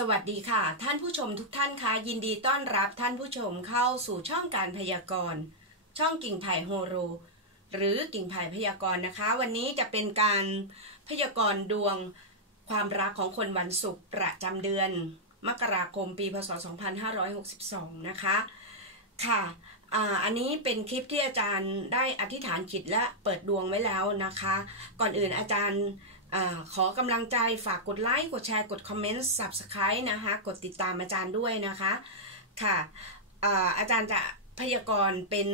สวัสดีค่ะ ท่านผู้ชมทุกท่านคะยินดีต้อนรับท่านผู้ชมเข้าสู่ช่องการพยากรณ์ ช่องกิ่งไผ่โฮโรหรือกิ่งไผ่พยากรณ์นะคะ วันนี้จะเป็นการพยากรณ์ดวงความรักของคนวันศุกร์ประจำเดือน มกราคมปีพศ 2562 นะคะค่ะอันนี้เป็นคลิปที่อาจารย์ได้อธิษฐานจิตและเปิดดวงไว้แล้วนะคะ ก่อนอื่นอาจารย์ อขอกำลังใจฝากกดไลค์ กดแชร์ กดคอมเมนต์ subscribe นะคะ กดติดตามอาจารย์ด้วยนะคะ ค่ะอาอาจารย์จะพยากรณ์เป็น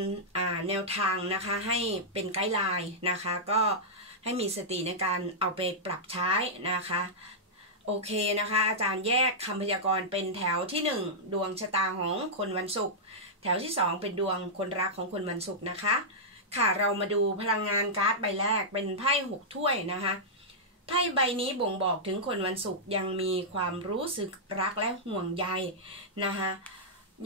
แนวทางนะคะ ให้เป็นไกด์ไลน์นะคะ ก็ให้มีสติในการเอาไปปรับใช้นะคะ โอเคนะคะ อาจารย์แยกคำพยากรณ์เป็นแถวที่ 1 ดวงชะตาของคนวันศุกร์ แถวที่ 2 เป็นดวงคนรักของคนวันศุกร์นะคะ ค่ะ เรามาดูพลังงานการ์ดใบแรกเป็นไพ่หกถ้วยนะคะ ไพ่ใบนี้บ่งบอกถึงคนวันศุกร์ยังมีความรู้สึกรักและห่วงใยนะคะ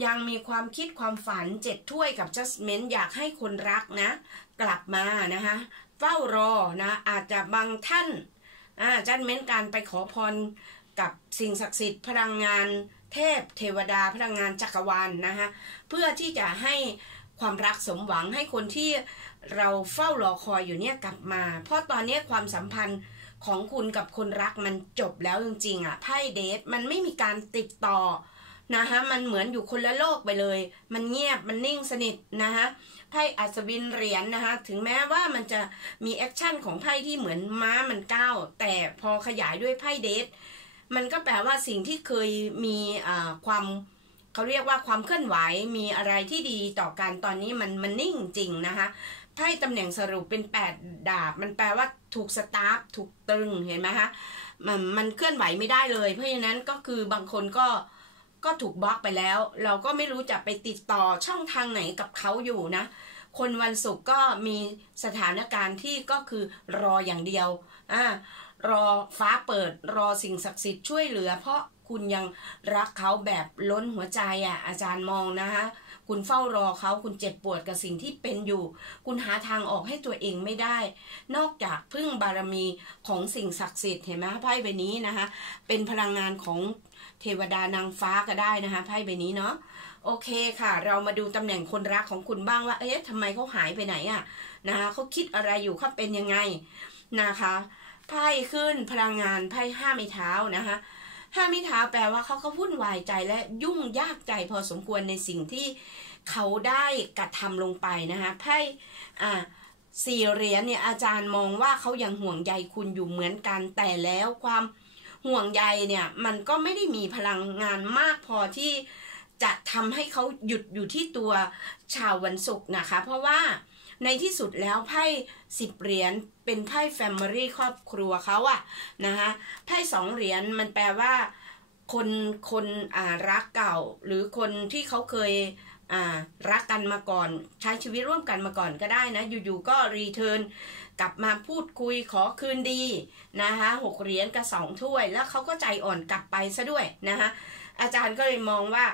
ยังมีความคิดความฝันเจ็ดถ้วยกับ judgment อยากให้คนรักนะ กลับมานะคะเฝ้ารอนะอาจจะบางท่านอ่า judgment การไปขอพรกับสิ่งศักดิ์สิทธิ์พลังงานเทพเทวดาพลังงานจักรวาลนนะคะเพื่อที่จะให้ความรักสมหวังให้คนที่เราเฝ้ารอคอยอยู่เนี่ยกลับมา เพราะตอนนี้ความสัมพันธ์ ของคุณกับคนรักมันจบแล้วจริงๆอะไพ่เดทมันไม่มีการติดต่อนะคะมันเหมือนอยู่คนละโลกไปเลย มันเงียบมันนิ่งสนิทนะคะไพ่อัศวินเหรียญนนะคะถึงแม้ว่ามันจะมีแอคชั่นของไพ่ที่เหมือนม้ามันก้าวแต่พอขยายด้วยไพ่เดทมันก็แปลว่าสิ่งที่เคยมีความ เขาเรียกว่าความเคลื่อนไหวมีอะไรที่ดีต่อกันตอนนี้มันมันนิ่งจริงนะคะไพ่ตำแหน่งสรุปเป็น 8 ดาบ มันแปลว่าถูกสตาร์ฟถูกตึงเห็นไหมคะมันมันเคลื่อนไหวไม่ได้เลย เพราะฉะนั้นก็คือบางคนก็ก็ถูกบล็อกไปแล้ว เราก็ไม่รู้จะไปติดต่อช่องทางไหนกับเขาอยู่นะ คนวันศุกร์ก็มีสถานการณ์ที่ก็คือรออย่างเดียวอ่า รอฟ้าเปิดรอสิ่งศักดิ์สิทธิ์ช่วยเหลือ เพราะคุณยังรักเขาแบบล้นหัวใจอะอาจารย์มองนะคะคุณเฝ้ารอเขาคุณเจ็บปวดกับสิ่งที่เป็นอยู่ คุณหาทางออกให้ตัวเองไม่ได้ นอกจากพึ่งบารมีของสิ่งศักดิ์สิทธิ์เห็นไหมไพ่ใบนี้นะคะ เป็นพลังงานของเทวดานางฟ้าก็ได้นะคะไพ่ใบนี้เนาะโอเคค่ะ เรามาดูตำแหน่งคนรักของคุณบ้างว่า เอ๊ะทำไมเขาหายไปไหนอะนะคะเขาคิดอะไรอยู่เขาเป็นยังไงนะคะ ไพ่ขึ้นพลังงานไพ่ห้าไม้เท้านะคะห้ามิท้าแปลว่าเขาเขาวุ่นวายใจและยุ่งยากใจพอสมควรในสิ่งที่เขาได้กระทำลงไปนะคะไพ่อ่าสี่เหรียญเนี่ยอาจารย์มองว่าเขายังห่วงใยคุณอยู่เหมือนกันแต่แล้วความห่วงใยเนี่ยมันก็ไม่ได้มีพลังงานมากพอที่จะทำให้เขาหยุดอยู่ที่ตัวชาววันศุกร์นะคะ เพราะว่า ในที่สุดแล้วไพ่สิบเหรียญเป็นไพ่แฟมิลี่ครอบครัวเขาอะนะคะไพ่สองเหรียญมันแปลว่า คนคนอ่ารักเก่า หรือคนที่เขาเคยอ่ารักกันมาก่อน ใช้ชีวิตร่วมกันมาก่อนก็ได้นะ อยู่ๆก็รีเทิร์นกลับมาพูดคุยขอคืนดีนะคะหกเหรียญกับสองถ้วย แล้วเขาก็ใจอ่อนกลับไปซะด้วยนะคะอาจารย์ก็เลยมองว่า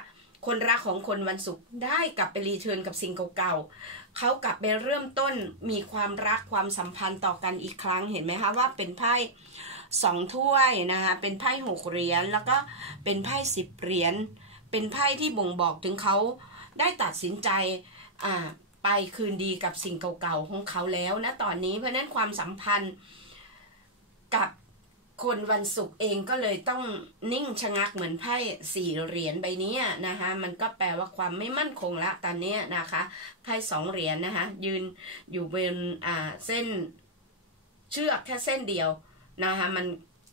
คนรักของคนวันศุกร์ได้กลับไปรีเทิร์นกับสิ่งเก่าๆเขากลับไปเริ่มต้นมีความรักความสัมพันธ์ต่อกันอีกครั้งเห็นไหมคะว่าเป็นไพ่สองถ้วยนะคะเป็นไพ่หกเหรียญแล้วก็เป็นไพ่สิบเหรียญเป็นไพ่ที่บ่งบอกถึงเขาได้ตัดสินใจอ่าไปคืนดีกับสิ่งเก่าๆของเขาแล้วนะตอนนี้เพราะนั้นความสัมพันธ์ คนวันศุกร์เองก็เลยต้องนิ่งชะงักเหมือนไพ่สี่เหรียญใบนี้นะคะมันก็แปลว่าความไม่มั่นคงละตอนนี้นะคะไพ่สองเหรียญนะคะยืนอยู่บนอ่าเส้นเชือกแค่เส้นเดียวนะคะมัน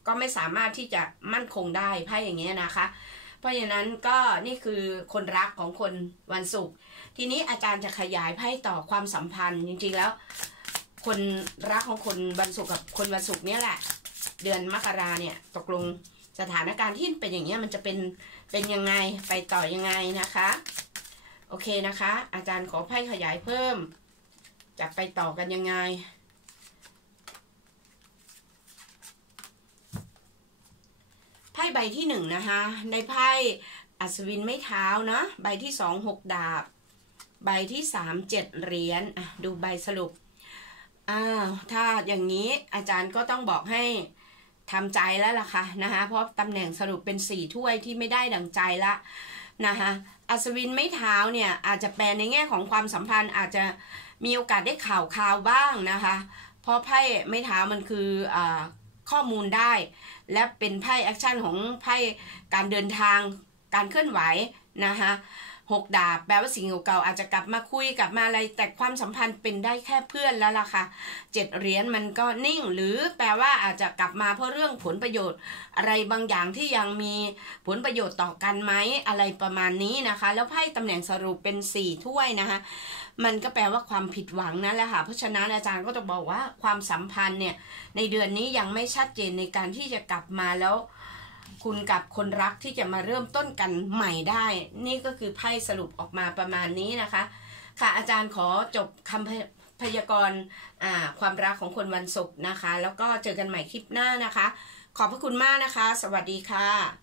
ก็ไม่สามารถที่จะมั่นคงได้ไพ่อย่างเงี้ยนะคะ เพราะฉะนั้นก็นี่คือคนรักของคนวันศุกร์ทีนี้อาจารย์จะขยายไพ่ต่อความสัมพันธ์จริงๆแล้ว คนรักของคนวันศุกร์กับคนวันศุกร์เนี่ยแหละ เดือนมกราเนี่ยตกลงสถานการณ์ที่เป็นอย่างเงี้ยมันจะเป็นเป็นยังไงไปต่อยังไงนะคะ โอเคนะคะ อาจารย์ขอไพ่ขยายเพิ่ม จะไปต่อกันยังไง ไพ่ใบที่หนึ่งนะคะ ในไพ่อัศวินไม่เท้านะใบที่สองหกดาบ ใบที่สามเจ็ดเหรียญดูใบสรุป อ้าวถ้าอย่างนี้อาจารย์ก็ต้องบอกให้ทำใจแล้วล่ะค่ะนะคะเพราะตำแหน่งสรุปเป็นสี่ถ้วยที่ไม่ได้ดังใจละนะคะอัศวินไม่เท้าเนี่ยอาจจะแปลในแง่ของความสัมพันธ์อาจจะมีโอกาสได้ข่าวข่าวบ้างนะคะ เพราะไพ่ไม่เท้ามันคืออข้อมูลได้ และเป็นไพ่แอคชั่นของไพ่การเดินทางการเคลื่อนไหวนะคะ หกดาบแปลว่าสิ่งเก่าๆอาจจะกลับมาคุยกลับมาอะไรแต่ความสัมพันธ์เป็นได้แค่เพื่อนแล้วล่ะค่ะเจ็ดเหรียญมันก็นิ่ง หรือแปลว่าอาจจะกลับมาเพราะเรื่องผลประโยชน์ อะไรบางอย่างที่ยังมีผลประโยชน์ต่อกันไหมอะไรประมาณนี้นะคะ แล้วไพ่ตำแหน่งสรุปเป็นสี่ถ้วยนะคะ มันก็แปลว่าความผิดหวังนั่นแหละค่ะเพราะฉะนั้นอาจารย์ก็จะบอกว่าความสัมพันธ์เนี่ยในเดือนนี้ยังไม่ชัดเจนในการที่จะกลับมาแล้ว คุณกับคนรักที่จะมาเริ่มต้นกันใหม่ได้ นี่ก็คือไพ่สรุปออกมาประมาณนี้นะคะ ค่ะอาจารย์ขอจบคำพยากรณ์ความรักของคนวันศุกร์นะคะ แล้วก็เจอกันใหม่คลิปหน้านะคะ ขอบพระคุณมากนะคะ สวัสดีค่ะ